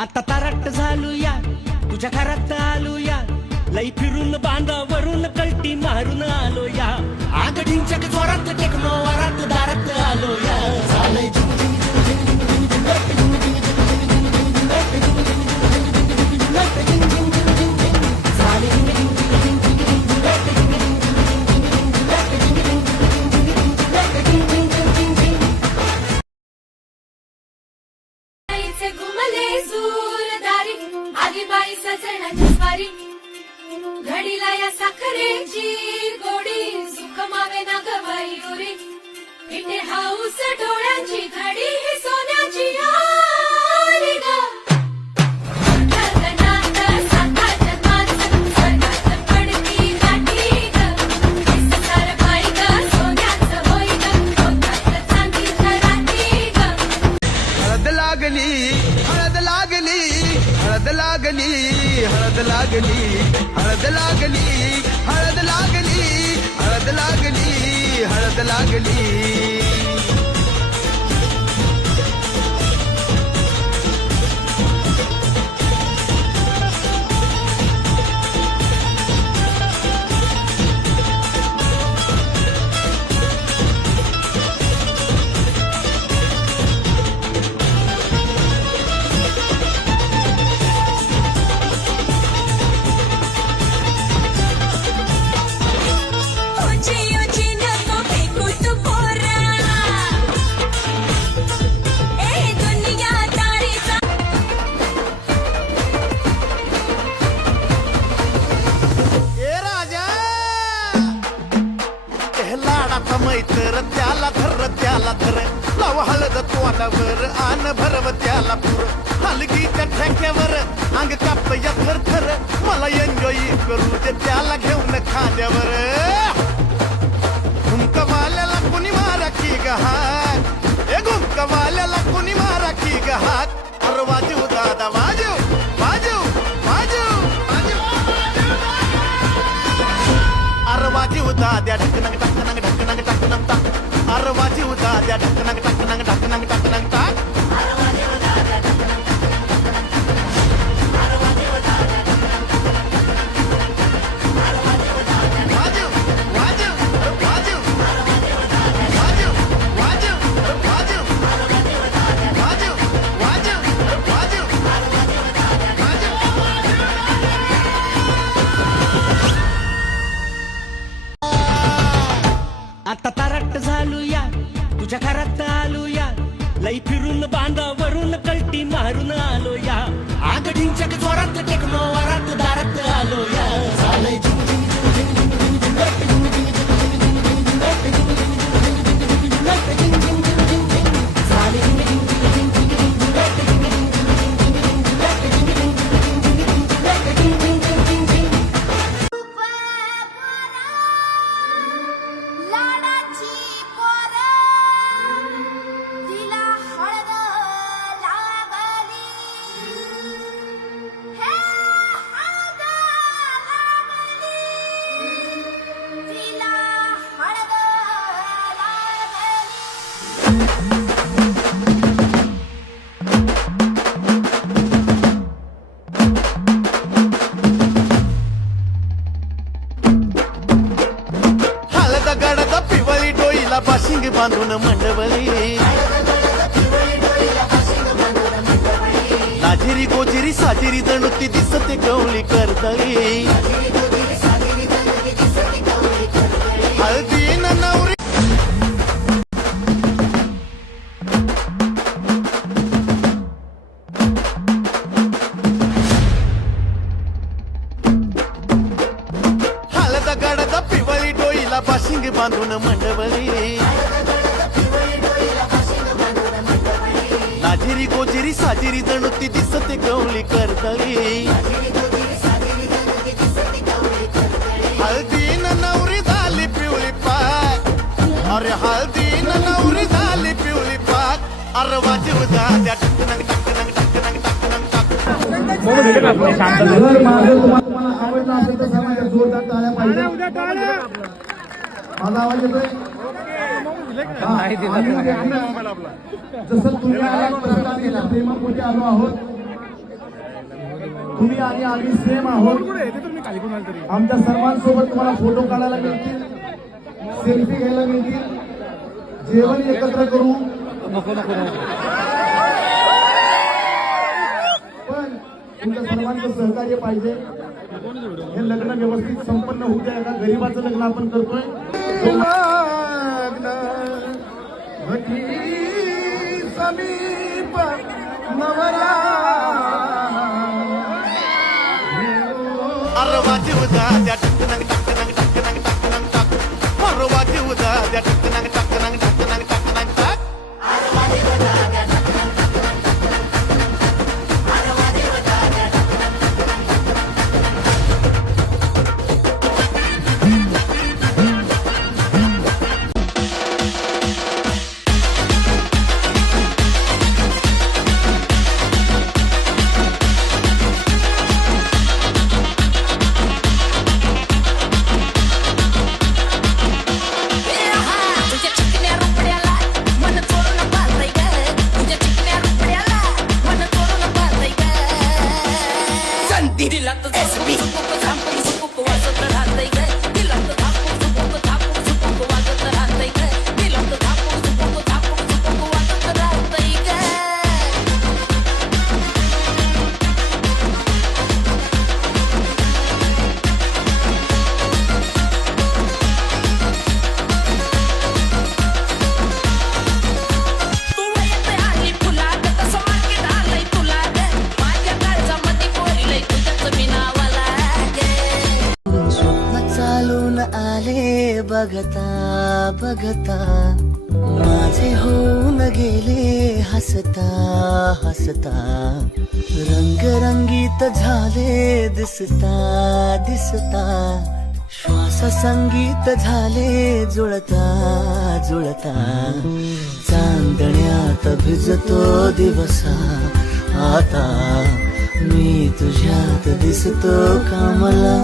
आता तारट झालूया तुझ्या घरात आलूया लई फिरून बांधावरून कल्टी मारून आलो या आगडींच्या जोरात टेक्नो वरात दारात आलो या झालंय झिंग झिंग झिंग झिंग झिंग झिंग झिंग झिंग झिंग झिंग झिंग झिंग झाले झिंग झिंग झिंग झिंग बाई सजणाची स्वारी घडीला या साखरेची गोडी सुख मावे ना गवाई उरी इथे हाऊस डोळ्याची घडी ही सोन्याची आली ग लग्नात सात जन्मात स्वर्गात पडती गाठी ग सार बाई ग सोन्याचं होई ग होतात चांदीच्या राठी ग हळद लागली हळद लागली हळद लागली हळद लागली हळद लागली हळद लागली हळद लागली हळद लागली मैत्र त्याला धर लाव हळद तोंडावर आन भरव त्याला पुर हलगीच्या ठेक्यावर अंग कापत या थर मला एन्जॉय करू दे त्याला घेऊन खांद्यावर घुमकवाल्याला कुणी मारा की गहात ए घुमकवाल्याला कुणी मारा की गहात अरे वाजू दादा वाजू वाजू वाजू अरे वाजू दाद्या ढकनंग ढकनंग ढकनंग ढकनंग टाक अरे वाजू दाद्या ढकनंग ढकनंग ढकनंग ढकनंग टाक आता तारट झालूया तुझ्या घरात आलूया लई फिरून बांधावरून कल्टी मारून आलो या आगडींच्या जोरात टेक्नो वरात दारात आलो या झालंय झिंग झिंग झिंग झिंग झिंग झिंग झिंग झिंग झिंग झाले झिंग झिंग झिंग झिंग बाशिंग बांधून मंडवली लाजिरी गोजिरी साजिरी जणुती दिसते गवळी करताई हळदी नवरी हळद गडद पिवळी डोईला बाशिंग बांधून मंडवली लाजिरी गोजिरी साजिरी जणुती दिसते गवळी करताई हळदी नवरी झाली पिवळी पाक अरे हळदी नवरी झाली पिवळी पाक अरे वाजव दाद्या टकनंग टकनंग टकनंग टकनंग टाक आवडला असेल तर सांगा जोरदार टाळ्या पाहिजे माझा आवाज येतोय जसं तुम्ही आला प्रस्ताव केला प्रेमापोटी आलो आहोत तुम्ही आणि आम्ही सेम आहोत. आमच्या सर्वांसोबत तुम्हाला फोटो काढायला मिळतील, सेल्फी घ्यायला मिळतील, जेवण एकत्र करू. पण तुमच्या सर्वांचं सहकार्य पाहिजे. हे लग्न व्यवस्थित संपन्न होऊ द्या. एका गरीबाचं लग्न आपण करतोय. समीप नवरा अरे वाजीव द्या टकनंग टकनंग टकनंग टकनंग टक अरे वाजीव द्या टकनंग टकनंग टकनंग टकनंग टक तुझ्या चिकन्या रुपड्याला मन चोरून पाहतय ग. तुझ्या चिकन्या रुपड्याला मन चोरून पाहतय ग. संधी दिला तर झापूक झुपूक वाजत राहतय ग. दिला तर झापूक झुपूक वाजत राहतय ग. दिला तर झापूक झुपूक वाजत राहतय ग. तू वयत आली फुलात तसं मार्केट आलंय तुला ग. माझ्या काळजामध्ये पोरीलंय तुझ्याच बिनावाला ग. स्वप्न चालून आले बघता बघता माझे होऊन गेले हसता हसता रंगरंगीत झाले दिसता दिसता श्वास संगीत झाले जुळता जुळता चांदण्यात भिजतो दिवसा आता मी तुझ्यात दिसतो कमला.